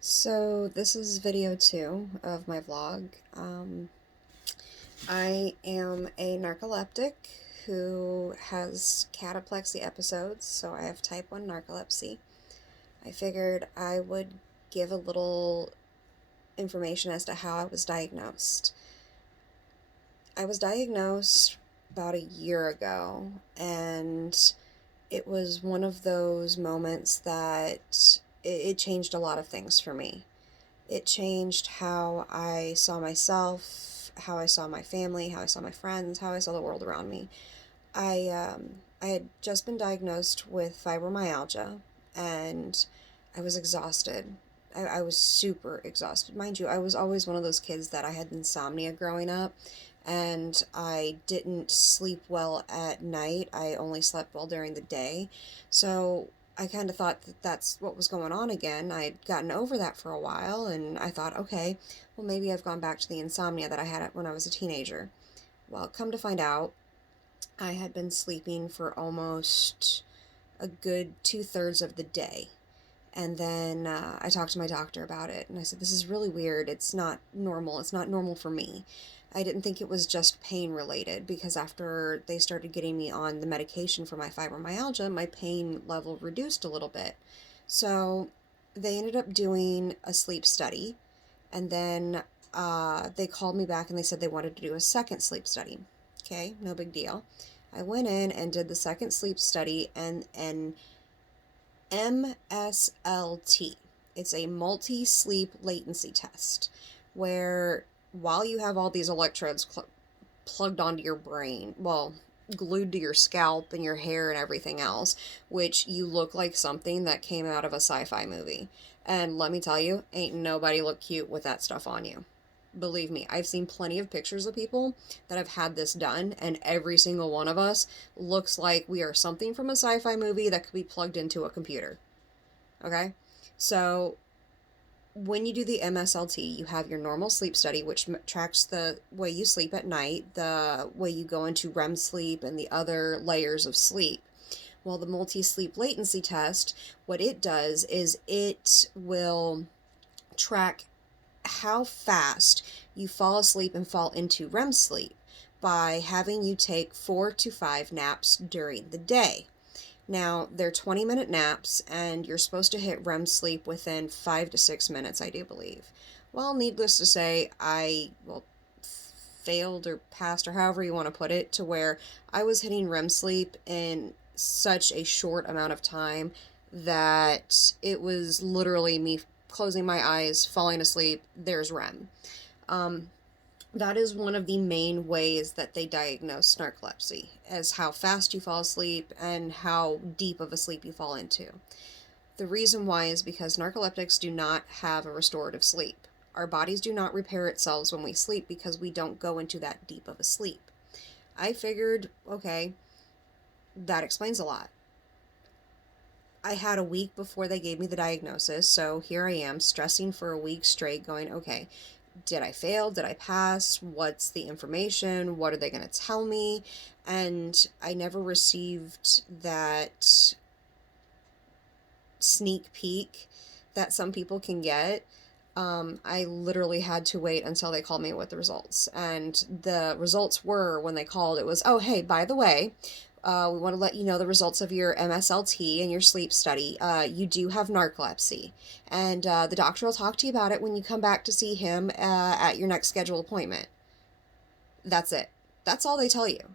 So this is video 2 of my vlog. I am a narcoleptic who has cataplexy episodes, so I have type 1 narcolepsy. I figured I would give a little information as to how I was diagnosed. I was diagnosed about a year ago, and it was one of those moments that it changed a lot of things for me. It changed how I saw myself, how I saw my family, how I saw my friends, how I saw the world around me. I had just been diagnosed with fibromyalgia, and I was exhausted. I was super exhausted. Mind you, I was always one of those kids that I had insomnia growing up, and I didn't sleep well at night. I only slept well during the day. So I kind of thought that that's what was going on again. I'd gotten over that for a while, and I thought, okay, well, maybe I've gone back to the insomnia that I had when I was a teenager. Well, come to find out, I had been sleeping for almost a good 2/3 of the day. And then I talked to my doctor about it, and I said, this is really weird. It's not normal. It's not normal for me. I didn't think it was just pain related because after they started getting me on the medication for my fibromyalgia, my pain level reduced a little bit. So they ended up doing a sleep study, and then they called me back and they said they wanted to do a second sleep study. Okay, no big deal. I went in and did the second sleep study, and MSLT. It's a multi-sleep latency test where while you have all these electrodes plugged onto your brain, well, glued to your scalp and your hair and everything else, which you look like something that came out of a sci-fi movie. And let me tell you, ain't nobody look cute with that stuff on you. Believe me, I've seen plenty of pictures of people that have had this done, and every single one of us looks like we are something from a sci-fi movie that could be plugged into a computer. Okay? So, when you do the MSLT, you have your normal sleep study, which tracks the way you sleep at night, the way you go into REM sleep, and the other layers of sleep. Well, the multi-sleep latency test, what it does is it will track how fast you fall asleep and fall into REM sleep by having you take 4 to 5 naps during the day. Now, they're 20-minute naps, and you're supposed to hit REM sleep within 5 to 6 minutes, I do believe. Well, needless to say, failed or passed, or however you want to put it, to where I was hitting REM sleep in such a short amount of time that it was literally me closing my eyes, falling asleep, there's REM. Um, that is one of the main ways that they diagnose narcolepsy, as how fast you fall asleep and how deep of a sleep you fall into. The reason why is because narcoleptics do not have a restorative sleep. Our bodies do not repair itself when we sleep because we don't go into that deep of a sleep. I figured, okay, that explains a lot. I had a week before they gave me the diagnosis, so here I am stressing for a week straight, going, okay, did I fail? Did I pass? What's the information? What are they going to tell me? And I never received that sneak peek that some people can get. I literally had to wait until they called me with the results. And the results were, when they called, it was, oh, hey, by the way, we want to let you know the results of your MSLT and your sleep study. You do have narcolepsy. And the doctor will talk to you about it when you come back to see him at your next scheduled appointment. That's it. That's all they tell you.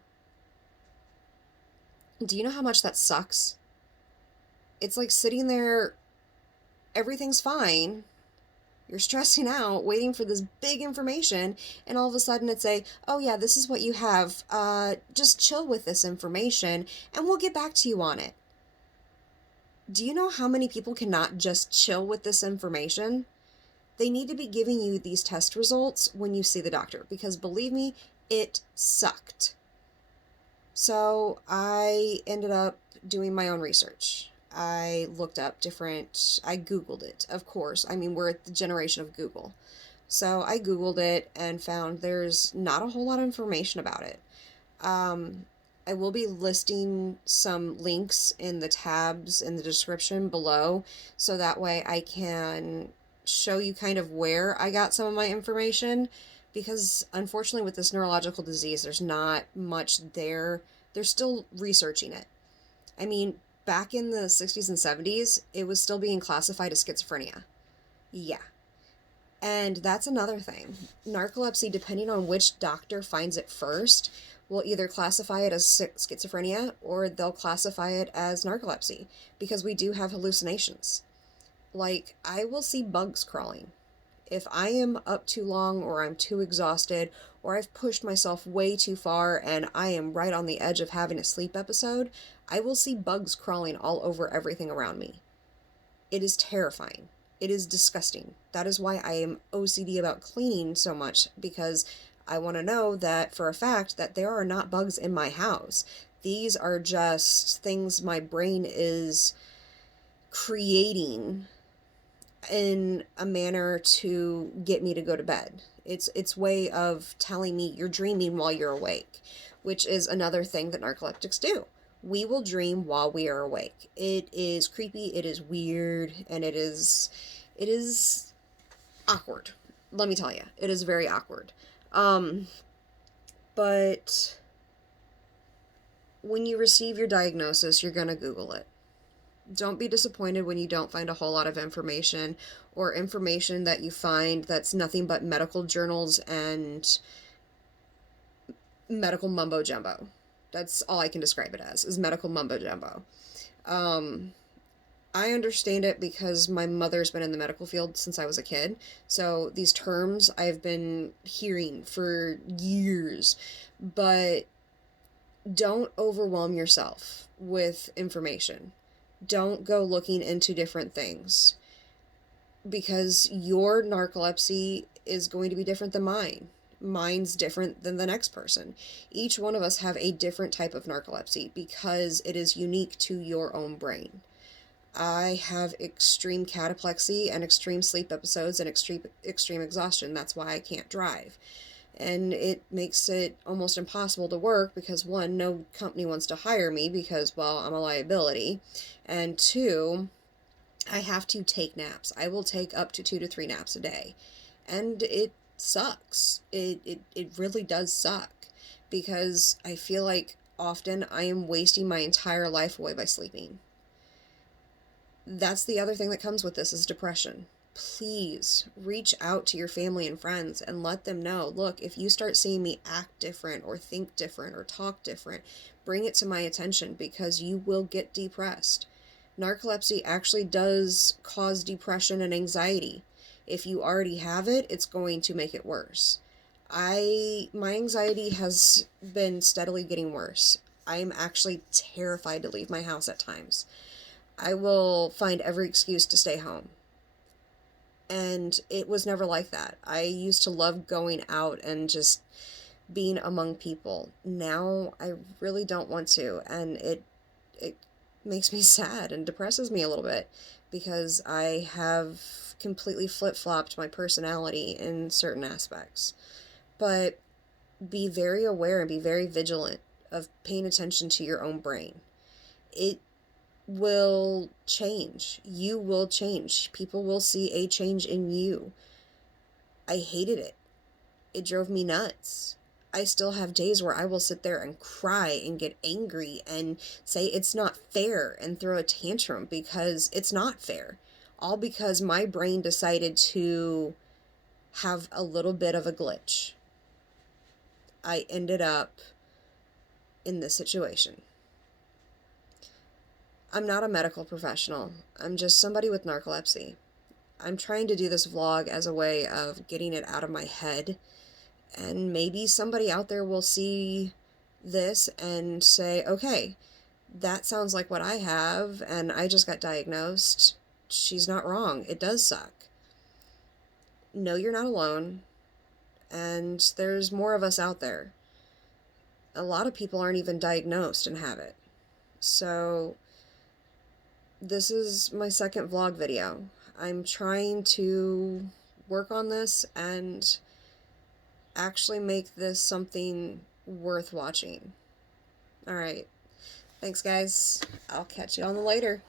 Do you know how much that sucks? It's like sitting there, everything's fine. You're stressing out, waiting for this big information, and all of a sudden it's oh yeah, this is what you have. Just chill with this information, and we'll get back to you on it. Do you know how many people cannot just chill with this information? They need to be giving you these test results when you see the doctor, because believe me, it sucked. So I ended up doing my own research. I looked up I Googled it, of course. I mean, we're at the generation of Google. So I Googled it and found there's not a whole lot of information about it. Um, I will be listing some links in the tabs in the description below, so that way I can show you kind of where I got some of my information, because unfortunately with this neurological disease, there's not much there. They're still researching it. I mean, back in the 60s and 70s, it was still being classified as schizophrenia. Yeah. And that's another thing. Narcolepsy, depending on which doctor finds it first, will either classify it as schizophrenia or they'll classify it as narcolepsy, because we do have hallucinations. Like, I will see bugs crawling. If I am up too long or I'm too exhausted or I've pushed myself way too far and I am right on the edge of having a sleep episode, I will see bugs crawling all over everything around me. It is terrifying. It is disgusting. That is why I am OCD about cleaning so much, because I want to know that for a fact that there are not bugs in my house. These are just things my brain is creating in a manner to get me to go to bed. It's way of telling me you're dreaming while you're awake, which is another thing that narcoleptics do. We will dream while we are awake. It is creepy, it is weird, and it is awkward. Let me tell you, it is very awkward. But when you receive your diagnosis, you're gonna Google it. Don't be disappointed when you don't find a whole lot of information, or information that you find that's nothing but medical journals and medical mumbo jumbo. That's all I can describe it as, is medical mumbo jumbo. I understand it because my mother's been in the medical field since I was a kid. So these terms I've been hearing for years. But don't overwhelm yourself with information. Don't go looking into different things, because your narcolepsy is going to be different than mine. Mine's different than the next person. Each one of us have a different type of narcolepsy because it is unique to your own brain. I have extreme cataplexy and extreme sleep episodes and extreme exhaustion. That's why I can't drive. And it makes it almost impossible to work because, one, no company wants to hire me because, well, I'm a liability. And two, I have to take naps. I will take up to 2 to 3 naps a day. And it sucks. It really does suck, because I feel like often I am wasting my entire life away by sleeping. That's the other thing that comes with this, is depression. Please reach out to your family and friends and let them know, look, if you start seeing me act different or think different or talk different, bring it to my attention, because you will get depressed. Narcolepsy actually does cause depression and anxiety. If you already have it, it's going to make it worse. My anxiety has been steadily getting worse. I am actually terrified to leave my house at times. I will find every excuse to stay home. And it was never like that. I used to love going out and just being among people. Now I really don't want to, and it makes me sad and depresses me a little bit, because I have completely flip-flopped my personality in certain aspects. But be very aware and be very vigilant of paying attention to your own brain. It will change. You will change. People will see a change in you. I hated it. It drove me nuts. I still have days where I will sit there and cry and get angry and say it's not fair and throw a tantrum because it's not fair. All because my brain decided to have a little bit of a glitch. I ended up in this situation. I'm not a medical professional. I'm just somebody with narcolepsy. I'm trying to do this vlog as a way of getting it out of my head, and maybe somebody out there will see this and say, okay, that sounds like what I have, and I just got diagnosed. She's not wrong. It does suck. No, you're not alone, and there's more of us out there. A lot of people aren't even diagnosed and have it. So this is my second vlog video. I'm trying to work on this and actually make this something worth watching. Alright. Thanks, guys. I'll catch you on the later.